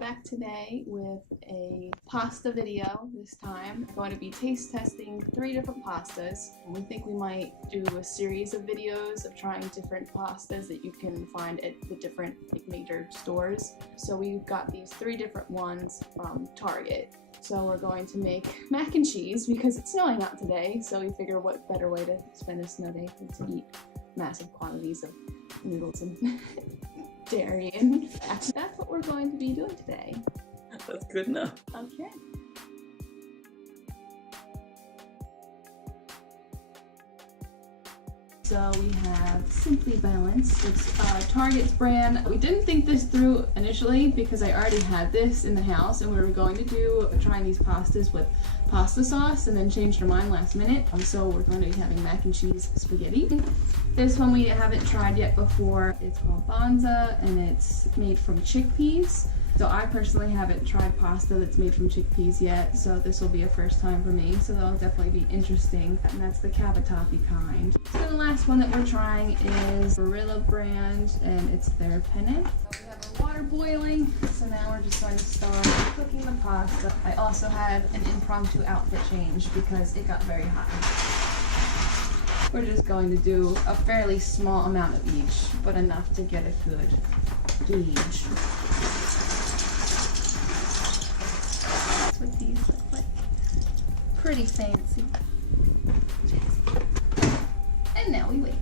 Back today with a pasta video. This time I'm going to be taste testing 3 different pastas. We think we might do a series of videos of trying different pastas that you can find at the different major stores. So we've got these 3 different ones from Target. So we're going to make mac and cheese because it's snowing out today, so we figure what better way to spend a snow day than to eat massive quantities of noodles and dairy and fat. That's what we're going to be doing today. That's good enough. Okay. So we have Simply Balanced. It's Target's brand. We didn't think this through initially because I already had this in the house and we were going to do trying these pastas with pasta sauce and then changed our mind last minute. So we're going to be having mac and cheese spaghetti. This one we haven't tried yet before. It's called Banza and it's made from chickpeas. So I personally haven't tried pasta that's made from chickpeas yet, so this will be a first time for me, so that'll definitely be interesting. And that's the cavatappi kind. So the last one that we're trying is Barilla brand, and it's their penne. We have our water boiling, so now we're just going to start cooking the pasta. I also had an impromptu outfit change because it got very hot. We're just going to do a fairly small amount of each, but enough to get a good gauge. What these look like. Pretty fancy. And now we wait.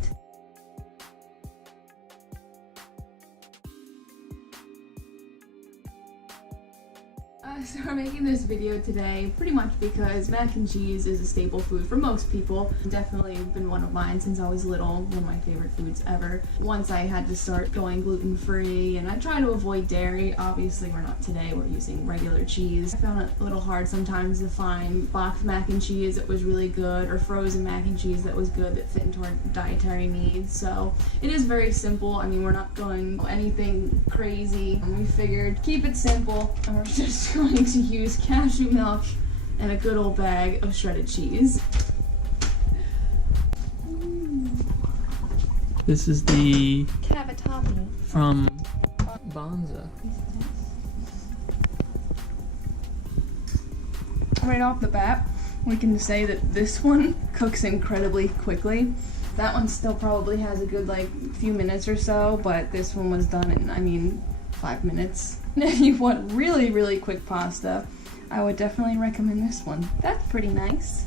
So we're making this video today pretty much because mac and cheese is a staple food for most people. Definitely been one of mine since I was little, one of my favorite foods ever. Once I had to start going gluten-free and I try to avoid dairy. Obviously we're not today, we're using regular cheese. I found it a little hard sometimes to find boxed mac and cheese that was really good or frozen mac and cheese that was good that fit into our dietary needs. So it is very simple. I mean, we're not going anything crazy. We figured keep it simple and we're just going to use cashew milk and a good old bag of shredded cheese. This is the Cavatappi from Banza. Right off the bat, we can say that this one cooks incredibly quickly. That one still probably has a good few minutes or so, but this one was done in, 5 minutes. If you want really, really quick pasta, I would definitely recommend this one. That's pretty nice.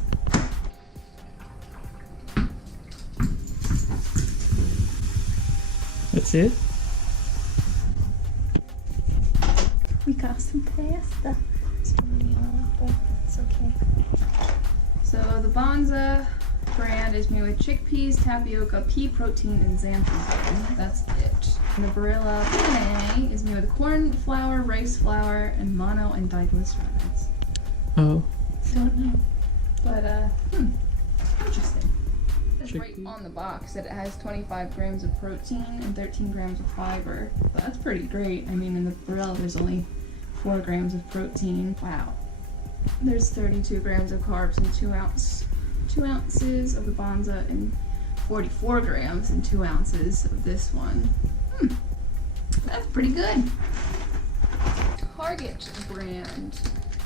That's it? We got some pasta. It's really on, but it's okay. So the Banza brand is made with chickpeas, tapioca, pea protein, and xanthan. That's it. And the Barilla penne is made with corn flour, rice flour, and mono and diglycerides. Oh. Don't know. But, interesting. It's right Chickpea. on the box that it has 25 grams of protein and 13 grams of fiber. So that's pretty great. In the Barilla there's only 4 grams of protein. Wow. There's 32 grams of carbs and 2 ounces of the Banza and 44 grams and 2 ounces of this one. That's pretty good. Target brand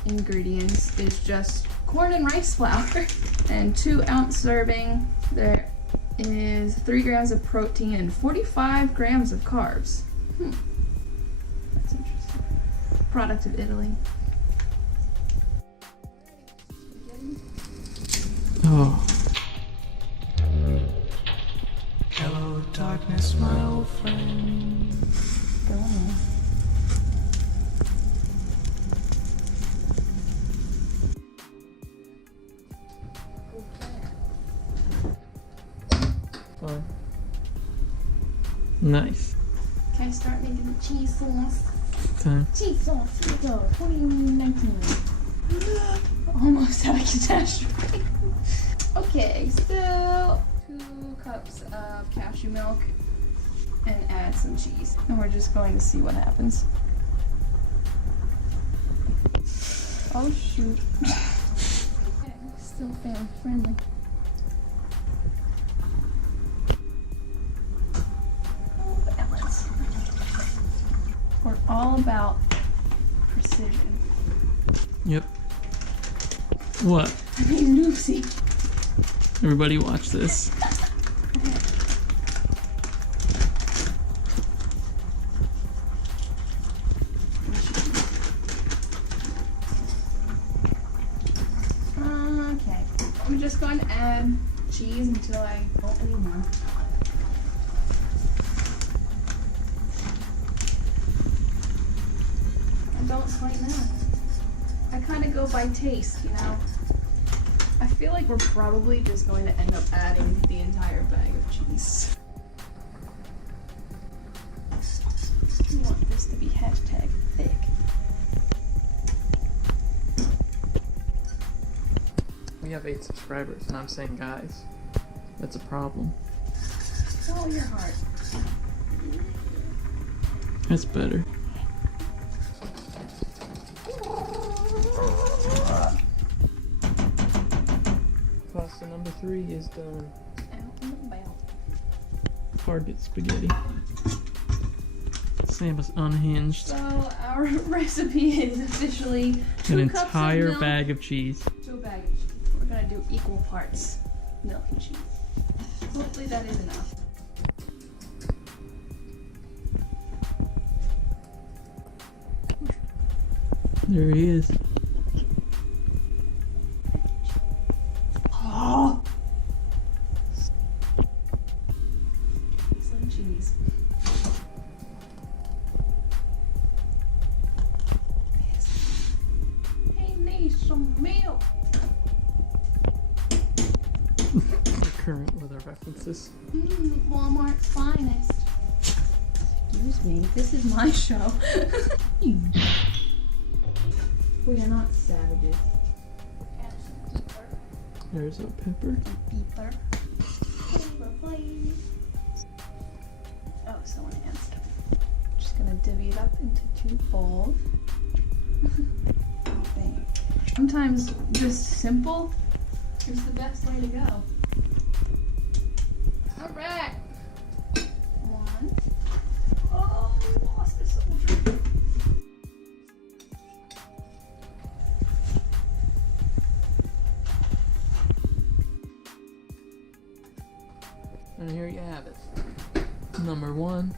ingredients is just corn and rice flour and 2-ounce serving. There is 3 grams of protein and 45 grams of carbs. That's interesting. Product of Italy. Oh. Hello, darkness, my old friend. Go on. Fine. Nice. Can I start making the cheese sauce? Time. Cheese sauce, here we go, 2019. Almost had a catastrophe. Okay, so 2 cups of cashew milk and add some cheese. And we're just going to see what happens. Oh shoot. Okay, still family friendly. Oh, balance. We're all about decision. Yep. What? I mean, Lucy. Everybody watch this. Okay. I'm just going to add cheese until I don't anymore. I don't quite know. I kind of go by taste, you know. I feel like we're probably just going to end up adding the entire bag of cheese. I want this to be hashtag thick. We have 8 subscribers, and I'm saying, guys, that's a problem. Follow your heart. That's better. Pasta number 3 is done. Out in the bell. Target spaghetti. Sam is unhinged. So our recipe is officially An 2 cups entire of milk bag of cheese. to a bag of cheese. We're gonna do equal parts milk and cheese. Hopefully that is enough. There he is. Oh! Some cheese. He needs some milk. Current weather references. Walmart's finest. Excuse me, this is my show. We are not savages. There's a pepper. Pepper. Pepper, please. Oh, someone asked. Just gonna divvy it up into 2 bowls. Dang. Sometimes just simple is the best way to go. Alright. 1. Oh, we lost the soldier. And here you have it. Number 1,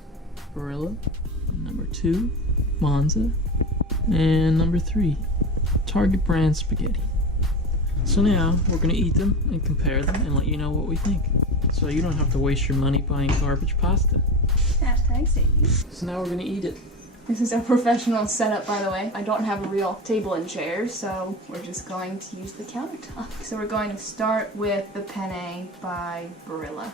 Barilla. Number 2, Monza. And number 3, Target brand spaghetti. So now we're gonna eat them and compare them and let you know what we think. So you don't have to waste your money buying garbage pasta. Hashtag savings. So now we're gonna eat it. This is a professional setup, by the way. I don't have a real table and chair, so we're just going to use the countertop. So we're going to start with the penne by Barilla.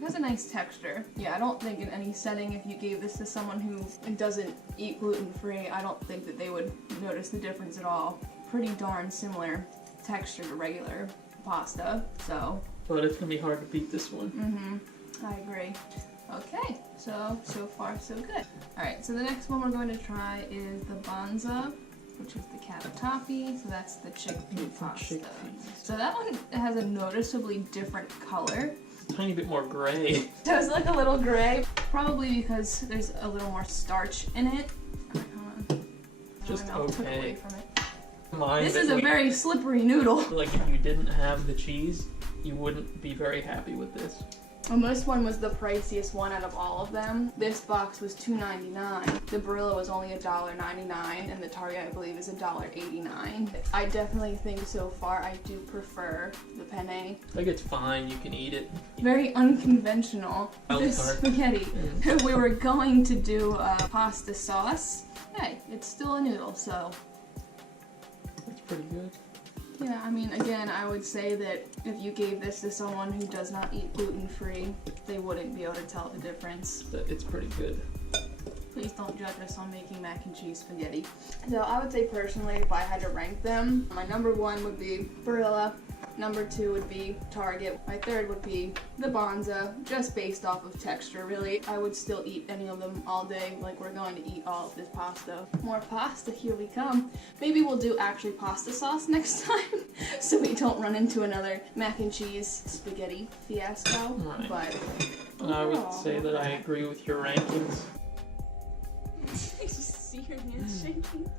It has a nice texture. Yeah, I don't think in any setting, if you gave this to someone who doesn't eat gluten-free, I don't think that they would notice the difference at all. Pretty darn similar texture to regular pasta, so. But it's gonna be hard to beat this one. I agree. Okay, so far so good. Alright, so the next one we're going to try is the Banza, which is the cavatappi, so that's the chickpea pasta. Chickpeas. So that one has a noticeably different color. Tiny bit more gray. So it's like a little gray, probably because there's a little more starch in it. Alright, hold on. Just My mouth took okay. away from it. Mine This that is a we- very slippery noodle. Like if you didn't have the cheese, you wouldn't be very happy with this. And this one was the priciest one out of all of them. This box was $2.99. The Barilla was only $1.99, and the Target, I believe, is $1.89. I definitely think so far I do prefer the penne. Like it's fine, you can eat it. Very unconventional. Wild This card. spaghetti. If we were going to do pasta sauce, hey, it's still a noodle, so. That's pretty good. Yeah, I mean, again, I would say that if you gave this to someone who does not eat gluten-free, they wouldn't be able to tell the difference. But it's pretty good. Please don't judge us on making mac and cheese spaghetti. So I would say personally, if I had to rank them, my number 1 would be Barilla, number 2 would be Target, my 3rd would be the Banza, just based off of texture, really. I would still eat any of them all day, like we're going to eat all of this pasta. More pasta, here we come. Maybe we'll do actually pasta sauce next time, so we don't run into another mac and cheese spaghetti fiasco. Right. But And I would say that I agree with your rankings. hand's shaking.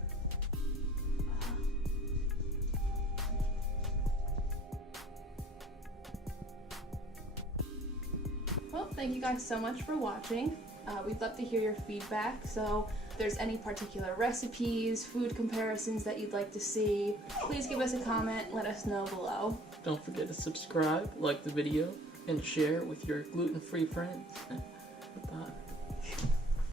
Well, thank you guys so much for watching. We'd love to hear your feedback, so if there's any particular recipes, food comparisons that you'd like to see, please give us a comment, let us know below. Don't forget to subscribe, like the video, and share with your gluten-free friends. Bye.